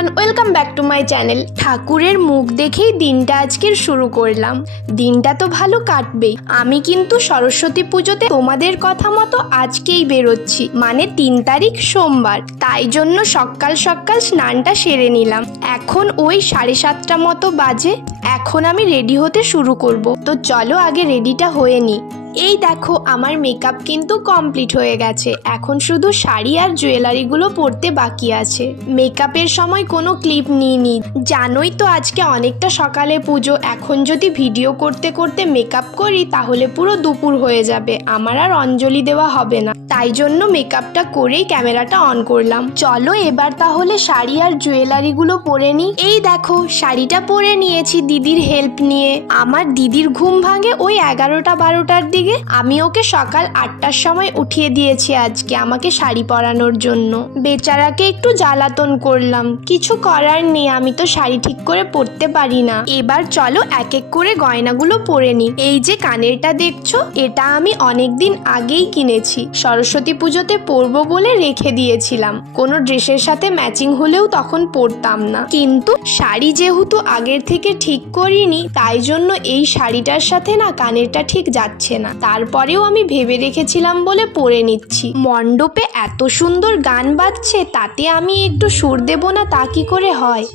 Everyone, welcome back to my channel. ঠাকুরের মুখ দেখেই দিনটা আজকের শুরু করলাম। দিনটা তো ভালো কাটবেই। আমি কিন্তু সরস্বতী পুজোতে তোমাদের কথা মতো আজকেই বেরোচ্ছি, মানে 3 তারিখ সোমবার। তাই জন্য সকাল সকাল স্নানটা সেরে নিলাম। এখন ওই 7:30 মতো বাজে। এখন আমি রেডি হতে শুরু করব। তো চলো আগে রেডিটা হয়ে নিই। এই দেখো, আমার মেকআপ কিন্তু কমপ্লিট হয়ে গেছে। এখন শুধু শাড়ি আর জুয়েলারিগুলো পরতে বাকি আছে। মেকআপের সময় কোনো ক্লিপ নিইনি, জানোই তো আজকে অনেকটা সকালে পুজো। এখন যদি ভিডিও করতে করতে মেকআপ করি তাহলে পুরো দুপুর হয়ে যাবে, আমার আর অঞ্জলি দেওয়া হবে না। তাই জন্য মেকআপটা করেই ক্যামেরাটা অন করলাম। চলো এবার তাহলে শাড়ি আর জুয়েলারিগুলো পরে নিই। এই দেখো, শাড়িটা পরে নিয়েছি দিদির হেল্প নিয়ে। আমার দিদির ঘুম ভাঙে ওই 11টা-12টার দিকে। আমি ওকে সকাল 8টার সময় উঠিয়ে দিয়েছি আজকে আমাকে শাড়ি পরানোর জন্য। বেচারাকে একটু জ্বালাতন করলাম, কিছু করার নেই, আমি তো শাড়ি ঠিক করে পরতে পারি না। এবার চলো এক এক করে গয়নাগুলো পরে নিই। এই যে কানেরটা দেখছো, এটা আমি অনেকদিন আগেই কিনেছি। সরস্বতী পুজোতে পরবো বলে রেখে দিয়েছিলাম। কোনো ড্রেসের সাথে ম্যাচিং হলেও তখন পরতাম না, কিন্তু শাড়ি যেহেতু আগের থেকে ঠিক করিনি, তাই জন্য এই শাড়িটার সাথে না কানেরটা ঠিক যাচ্ছে না। তারপরেও আমি ভেবে রেখেছিলাম বলে পরে নিচ্ছি। মণ্ডপে এত সুন্দর গান বাজছে, তাতে আমি একটু সুর দেব না তা কি করে হয়।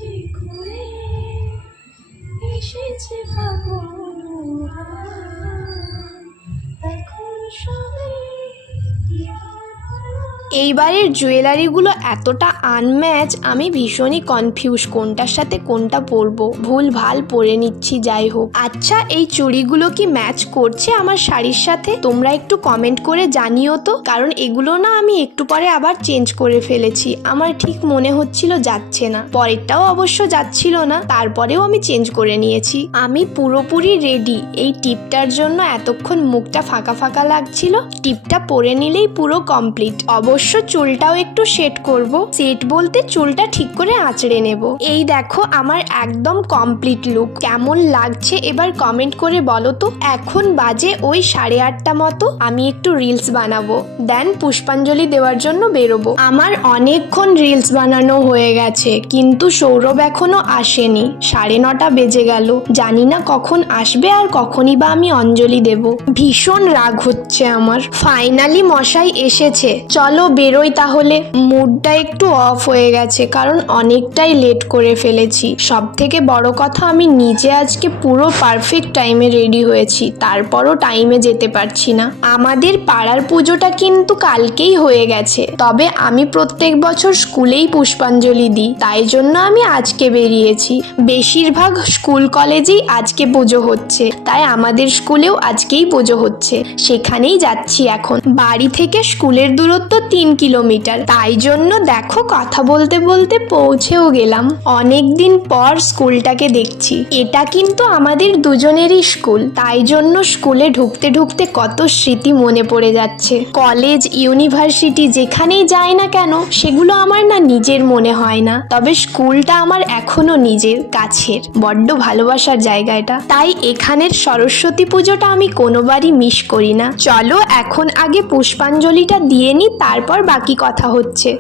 এইবারের জুয়েলারিগুলো এতটা আনম্যাচ, আমি ভীষণই কনফিউজ কোনটার সাথে কোনটা পরবো। ভুল ভাল পরে নিচ্ছি, যাই হোক। আচ্ছা, এই চুড়িগুলো কি ম্যাচ করছে আমার শাড়ির সাথে? তোমরা একটু কমেন্ট করে জানিও তো, কারণ এগুলো না আমি একটু পরে আবার চেঞ্জ করে ফেলেছি। আমার ঠিক মনে হচ্ছিল যাচ্ছে না, পরেরটাও অবশ্য যাচ্ছিল না, তারপরেও আমি চেঞ্জ করে নিয়েছি। আমি পুরোপুরি রেডি। এই টিপটার জন্য এতক্ষণ মুখটা ফাঁকা ফাঁকা লাগছিল, টিপটা পরে নিলেই পুরো কমপ্লিট। অবশ্য চুলটাও একটু সেট করব। সেট বলতে চুলটা ঠিক করে আঁচড়ে নেব। এই দেখো আমার একদম কমপ্লিট লুক। কেমন লাগছে এবার কমেন্ট করে বলো তো। এখন বাজে ওই 8:30 মতো। আমি একটু রিলস বানাবো, দেন পুষ্পাঞ্জলি দেওয়ার জন্য বেরোবো। আমার অনেকক্ষণ রিলস বানানো হয়ে গেছে, কিন্তু সৌরভ এখনো আসেনি। 9:30 বেজে গেল। জানি না কখন আসবে আর কখনই বা আমি অঞ্জলি দেব। ভীষণ রাগ হচ্ছে আমার। ফাইনালি মশাই এসেছে। চলো বেরোই তাহলে। মুডটা একটু অফ হয়ে গেছে, কারণ অনেকটাই লেট করে ফেলেছি। সব থেকে বড় কথা, আমি নিজে আজকে পুরো পারফেক্ট টাইমে রেডি হয়েছি, তারপরও টাইমে যেতে পারছি না। আমাদের পাড়ার পুজোটা কিন্তু কালকেই হয়ে গেছে, তবে আমি প্রত্যেক বছর স্কুলেই পুষ্পাঞ্জলি দিই, তাই জন্য আমি আজকে বেরিয়েছি। বেশিরভাগ স্কুল কলেজেই আজকে পুজো হচ্ছে, তাই আমাদের স্কুলেও আজকেই পুজো হচ্ছে, সেখানেই যাচ্ছি এখন। বাড়ি থেকে স্কুলের দূরত্ব 3 কিলোমিটার, তাই জন্য দেখো কথা বলতে বলতে পৌঁছেও গেলাম। অনেকদিন পর স্কুলটাকে দেখছি। এটা কিন্তু আমাদের দুজনেরই স্কুল, তাই জন্য স্কুলে ঢুকতে ঢুকতে কত স্মৃতি মনে পড়ে যাচ্ছে। কলেজ, ইউনিভার্সিটি যেখানেই যাই না কেন, সেগুলো আমার না নিজের মনে হয় না, তবে স্কুলটা আমার এখনো নিজের কাছের। বড্ড ভালোবাসার জায়গা এটা, তাই এখানের সরস্বতী পুজোটা আমি কোনোবারই মিস করি না। চলো এখন আগে পুষ্পাঞ্জলিটা দিয়ে নি, তারপর বাকি কথা হচ্ছে।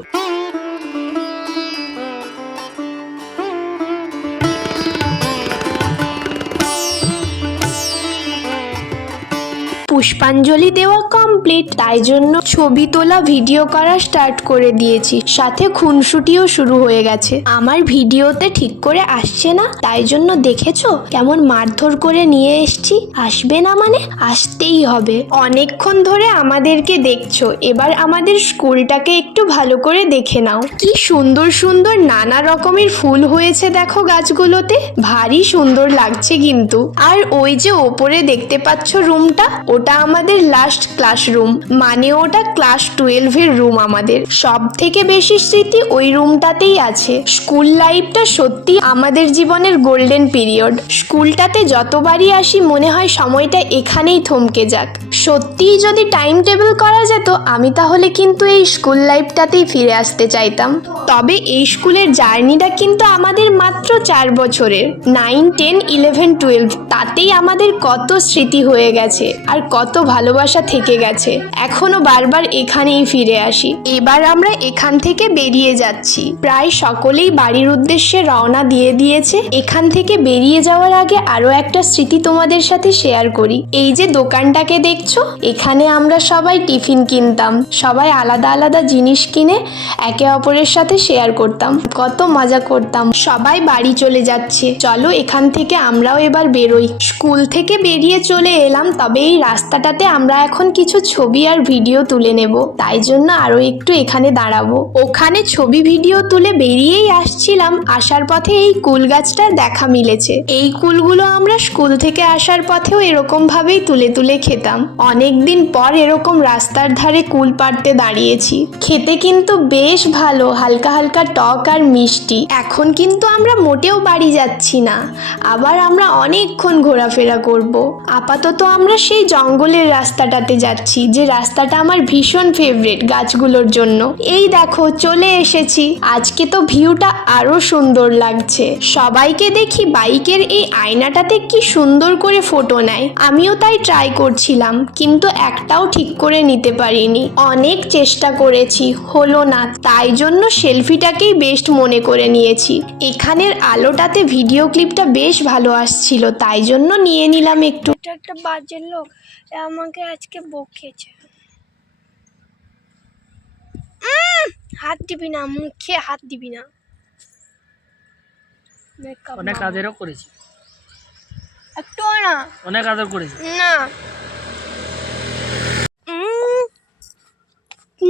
পুষ্পাঞ্জলি দেওয়া কমপ্লিট, তাই জন্য ছবি তোলা, ভিডিও করা স্টার্ট করে দিয়েছি, সাথে খুনসুটিও শুরু হয়ে গেছে। আমার ভিডিওতে ঠিক করে আসছে না, তাই জন্য দেখেছো কেমন মারধর করে নিয়ে এসছি। আসবে না মানে আসতেই হবে। অনেকক্ষণ ধরে আমাদেরকে দেখছো, এবার আমাদের স্কুলটাকে একটু ভালো করে দেখে নাও। কি সুন্দর সুন্দর নানা রকমের ফুল হয়েছে দেখো গাছগুলোতে, ভারী সুন্দর লাগছে কিন্তু। আর ওই যে ওপরে দেখতে পাচ্ছ রুমটা, ওটা আমাদের লাস্ট ক্লাসরুম, মানে ওটা ক্লাস 12-এর রুম। আমাদের সব থেকে বেশি স্মৃতি ওই রুমটাতেই আছে। স্কুল লাইফটা সত্যি আমাদের জীবনের গোল্ডেন পিরিয়ড। স্কুলটাতে যতবারই আসি মনে হয় সময়টা এখানেই থমকে যাক। সত্যিই যদি টাইম টেবিল করা যেত আমি তাহলে কিন্তু এই স্কুল লাইফটাতেই ফিরে আসতে চাইতাম। তবে এই স্কুলের জার্নিটা কিন্তু আমাদের মাত্র 4 বছরের, 9, 10, 11, 12, তাতেই আমাদের কত স্মৃতি হয়ে গেছে আর কত ভালোবাসা থেকে গেছে। এখনো বারবার এখানেই ফিরে আসি। এবার আমরা এখান থেকে বেরিয়ে যাচ্ছি। প্রায় সকলেই বাড়ির উদ্দেশ্যে রওনা দিয়ে দিয়েছে। এখান থেকে বেরিয়ে যাওয়ার আগে আরো একটা স্মৃতি তোমাদের সাথে শেয়ার করি। এই যে দোকানটাকে দেখছো, এখানে আমরা সবাই টিফিন কিনতাম, সবাই আলাদা আলাদা জিনিস কিনে একে অপরের সাথে শেয়ার করতাম, কত মজা করতাম। সবাই বাড়ি চলে যাচ্ছে, চলো এখান থেকে আমরাও এবার বেরোই। স্কুল থেকে বেরিয়ে চলে এলাম, তবে এই রাস্তাটাতে আমরা এখন কিছু ছবি আর ভিডিও তুলে নেব, তাই জন্য আরো একটু এখানে দাঁড়াবো। ওখানে ছবি ভিডিও তুলে বেরিয়েই আসছিলাম, আসার পথে এই কুল গাছটার দেখা মিলেছে। এই কুলগুলো আমরা স্কুল থেকে আসার পথেও এরকম ভাবেই তুলে তুলে খেতাম। অনেকদিন পর এরকম রাস্তার ধারে কুল পাড়তে দাঁড়িয়েছি। খেতে কিন্তু বেশ ভালো, হালকা হালকা টক আর মিষ্টি। এখন কিন্তু আমরা মোটেও বাড়ি যাচ্ছি না, আবার আমরা অনেকক্ষণ ঘোরাফেরা করব। আপাতত আমরা সেই জঙ্গলের রাস্তাটাতে যাচ্ছি, যে রাস্তাটা আমার ভীষণ ফেভারিট গাছগুলোর জন্য। এই দেখো চলে এসেছি। আজকে তো ভিউটা আরো সুন্দর লাগছে। সবাইকে দেখি বাইকের এই আয়নাটাতে কি সুন্দর করে ফটো নেয়, আমিও তাই ট্রাই করছিলাম, কিন্তু একটাও ঠিক করে নিতে পারিনি। অনেক চেষ্টা করেছি, হলো না, তাই জন্য সেলফিটাকেই বেস্ট মনে করে নিয়েছি। এখানের আলোটাতে ভিডিও ক্লিপটা বেশ ভালো আসছিল, তাই জন্য নিয়ে নিলাম একটু। একটা বাজে লোক আমাকে আজকে বকেছে। হাত দিবি না, মুখে হাত দিবি না। অনেক আদরও করেছি, একটু না, অনেক আদর করেছি না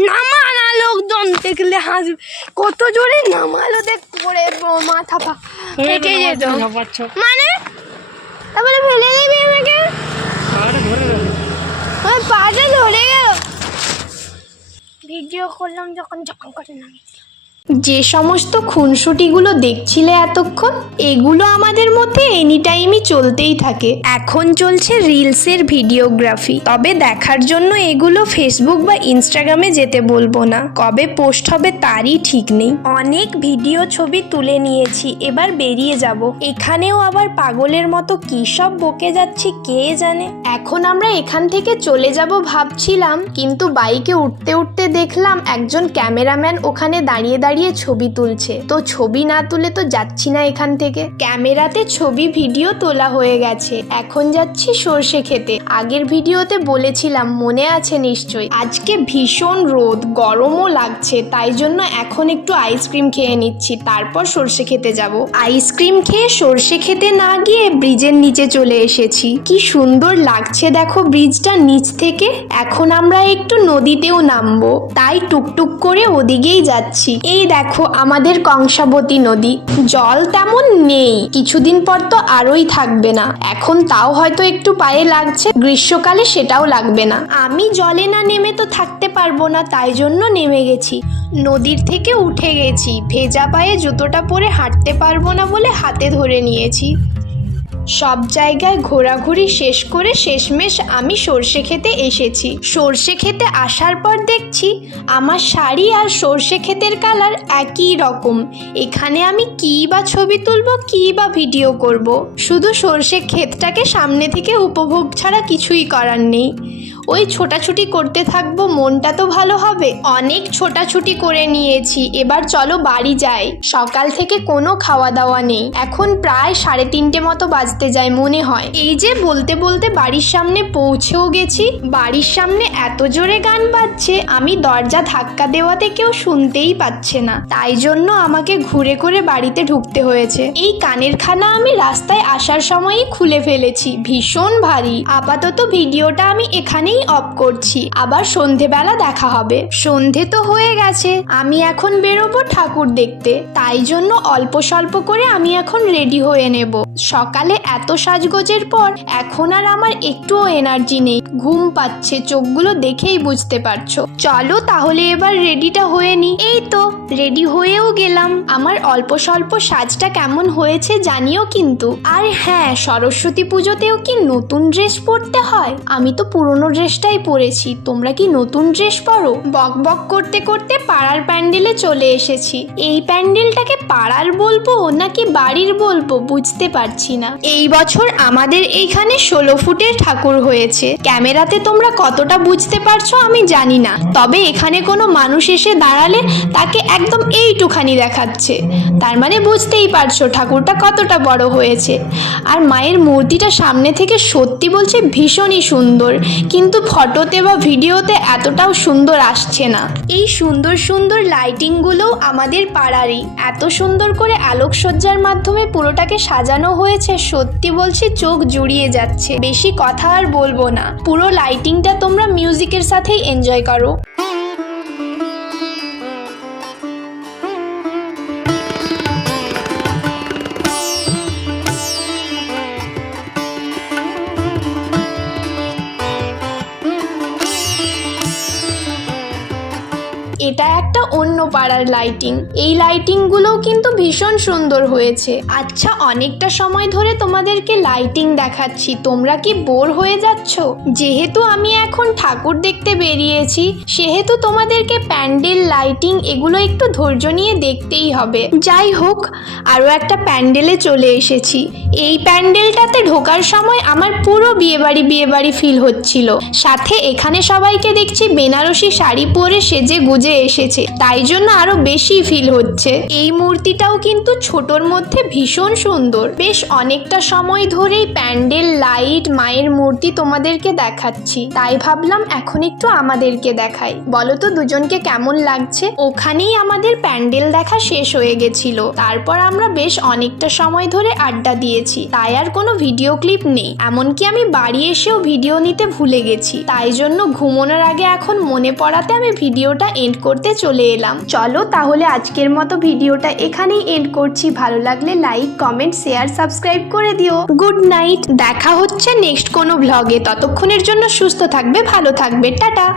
নামানা লোকজন দেখলে হাসবে, কত জোরে নামালো দেখ, পরে মাথা ফেটে যেত। মানে তারপরে ফেলে দিবি আমাকে, আমার পাটা ধরে গেল। ভিডিও করলাম যখন করে নামি। যে সমস্ত খুনসুটিগুলো দেখছিলে এতক্ষণ, এগুলো আমাদের মধ্যে এনি টাইমই চলতেই থাকে। এখন চলছে রিলসের ভিডিওগ্রাফি, তবে দেখার জন্য এগুলো ফেসবুক বা ইনস্টাগ্রামে যেতে বলবো না, কবে পোস্ট হবে তারই ঠিক নেই। অনেক ভিডিও ছবি তুলে নিয়েছি, এবার বেরিয়ে যাব। এখানেও আবার পাগলের মতো কী সব বকে যাচ্ছি কে জানে। এখন আমরা এখান থেকে চলে যাব ভাবছিলাম, কিন্তু বাইকে উঠতে উঠতে দেখলাম একজন ক্যামেরাম্যান ওখানে দাঁড়িয়ে দাঁড়িয়ে ছবি তুলছে। তো ছবি না তুলে তো যাচ্ছি না এখান থেকে। ক্যামেরাতে ছবি ভিডিও তোলা হয়ে গেছে, এখন যাচ্ছি সর্ষে খেতে। আগের ভিডিওতে বলেছিলাম, মনে আছে নিশ্চয়ই। আজকে ভীষণ রোদ, গরমও লাগছে, তাই জন্য এখন একটু আইসক্রিম খেয়ে নিচ্ছি, তারপর সর্ষে খেতে যাব। আইসক্রিম খেয়ে সর্ষে খেতে না গিয়ে ব্রিজের নিচে চলে এসেছি। কি সুন্দর লাগছে দেখো ব্রিজটা নিচ থেকে। এখন আমরা একটু নদীতেও নামবো, তাই টুকটুক করে ওদিকেই যাচ্ছি। এই দেখো আমাদের কংসাবতী নদী, জল তেমন নেই, কিছুদিন পর তো আরোই থাকবে না। এখন তাও হয়তো একটু পায়ে লাগছে, গ্রীষ্মকালে সেটাও লাগবে না। আমি জলে না নেমে তো থাকতে পারবো না, তাই জন্য নেমে গেছি। নদীর থেকে উঠে গেছি, ভেজা পায়ে জুতোটা পরে হাঁটতে পারবো না বলে হাতে ধরে নিয়েছি। সব জায়গায় ঘোরাঘুরি শেষ করে শেষমেশ আমি সর্ষে খেতে এসেছি। সর্ষে খেতে আসার পর দেখছি আমার শাড়ি আর সর্ষে ক্ষেতের কালার একই রকম। এখানে আমি কী বা ছবি তুলবো, কী বা ভিডিও করব। শুধু সর্ষে ক্ষেতটাকে সামনে থেকে উপভোগ ছাড়া কিছুই করার নেই। ওই ছোটাছুটি করতে থাকবো, মনটা তো ভালো হবে। অনেক ছোটাছুটি করে নিয়েছি, এবার চলো বাড়ি যাই। সকাল থেকে কোনো খাওয়া দাওয়া নেই, এখন প্রায় 3:30 মতো বাজতে যায় মনে হয়। এই যে বলতে বলতে বাড়ির সামনে পৌঁছেও গেছি। বাড়ির সামনে এত জোরে গান বাজছে, আমি দরজা ধাক্কা দেওয়াতে কেউ শুনতেই পাচ্ছে না, তাই জন্য আমাকে ঘুরে করে বাড়িতে ঢুকতে হয়েছে। এই কানের খানা আমি রাস্তায় আসার সময়ই খুলে ফেলেছি, ভীষণ ভারী। আপাতত ভিডিওটা আমি এখানেই অফ করছি, আবার সন্ধেবেলা দেখা হবে। সন্ধে তো হয়ে গেছে, আমি এখন বেরোবো ঠাকুর দেখতে, তাই জন্য অল্প স্বল্প করে আমি এখন রেডি হয়ে নেব। সকালে এত সাজগোজের পর এখন আর আমার একটুও এনার্জি নেই, ঘুম পাচ্ছে, চোখগুলো দেখেই বুঝতে পারছো। চলো তাহলে এবার রেডিটা হয়ে নি। এই তো রেডি হয়েও গেলাম। আমার অল্প স্বল্প সাজটা কেমন হয়েছে জানিও কিন্তু। আর হ্যাঁ, সরস্বতী পুজোতেও কি নতুন ড্রেস পরতে হয়? আমি তো পুরনো ড্রেসটাই পরেছি, তোমরা কি নতুন ড্রেস পরো? বক বক করতে করতে পাড়ার প্যান্ডেলে চলে এসেছি। এই প্যান্ডেলটাকে পাড়ার বলবো নাকি বাড়ির বলবো বুঝতে পারছি না। এই বছর আমাদের এইখানে 16 ফুটের ঠাকুর হয়েছে। ক্যামেরাতে তোমরা কতটা বুঝতে পারছো আমি জানি না, তবে এখানে কোনো মানুষ এসে দাঁড়ালে তাকে একদম এইটুখানি দেখাচ্ছে, তার মানে বুঝতেই পারছো ঠাকুরটা কতটা বড় হয়েছে। আর মায়ের মূর্তিটা সামনে থেকে সত্যি বলছে ভীষণই সুন্দর, কিন্তু ফটোতে বা ভিডিওতে এতটাও সুন্দর আসছে না। এই সুন্দর সুন্দর লাইটিংগুলোও আমাদের পাড়ারই। এত সুন্দর করে আলোকসজ্জার মাধ্যমে পুরোটাকে সাজানো হয়েছে, সত্যি বলছি চোখ জুড়িয়ে যাচ্ছে। বেশি কথা আর বলবো না, পুরো লাইটিংটা তোমরা মিউজিকের সাথেই এনজয় করো। এটা একটা অন্য পাড়ার লাইটিং। এই লাইটিংগুলোও কিন্তু ভীষণ সুন্দর হয়েছে। আচ্ছা, অনেকটা সময় ধরে তোমাদেরকে লাইটিং দেখাচ্ছি, তোমরা কি বোর হয়ে যাচ্ছ? যেহেতু আমি এখন ঠাকুর দেখতে বেরিয়েছি, সেহেতু তোমাদেরকে প্যান্ডেল, লাইটিং এগুলো একটু ধৈর্য নিয়ে দেখতেই হবে। যাই হোক, আরও একটা প্যান্ডেলে চলে এসেছি। এই প্যান্ডেলটাতে ঢোকার সময় আমার পুরো বিয়েবাড়ি ফিল হচ্ছিল। সাথে এখানে সবাইকে দেখছি বেনারসি শাড়ি পরে সেজে গুজে এসেছে, তাই জন্য আরো বেশি ফিল হচ্ছে। এই মূর্তিটাও কিন্তু ছোটর মধ্যে ভীষণ সুন্দর। বেশ অনেকটা সময় ধরেই প্যান্ডেল, লাইট, মায়ের মূর্তি তোমাদেরকে দেখাচ্ছি, তাই ভাবলাম এখন একটু আমাদেরকে দেখাই। বলো তো দুজনকে কেমন লাগছে? ওখানেই আমাদের প্যান্ডেল দেখা শেষ হয়ে গেছিল। তারপর আমরা বেশ অনেকটা সময় ধরে আড্ডা দিয়েছি, তাই আর কোনো ভিডিও ক্লিপ নেই। এমনকি আমি বাড়ি এসেও ভিডিও নিতে ভুলে গেছি, তাই জন্য ঘুমানোর আগে এখন মনে পড়াতে আমি ভিডিওটা এন্ড করতে চলে এলাম। চলো তাহলে আজকের মতো ভিডিওটা এখানেই এন্ড করছি। ভালো লাগলে লাইক, কমেন্ট, শেয়ার, সাবস্ক্রাইব করে দিও। গুড নাইট, দেখা হচ্ছে নেক্সট কোনো ভ্লগে। ততক্ষণের জন্য সুস্থ থাকবে, ভালো থাকবে, টাটা।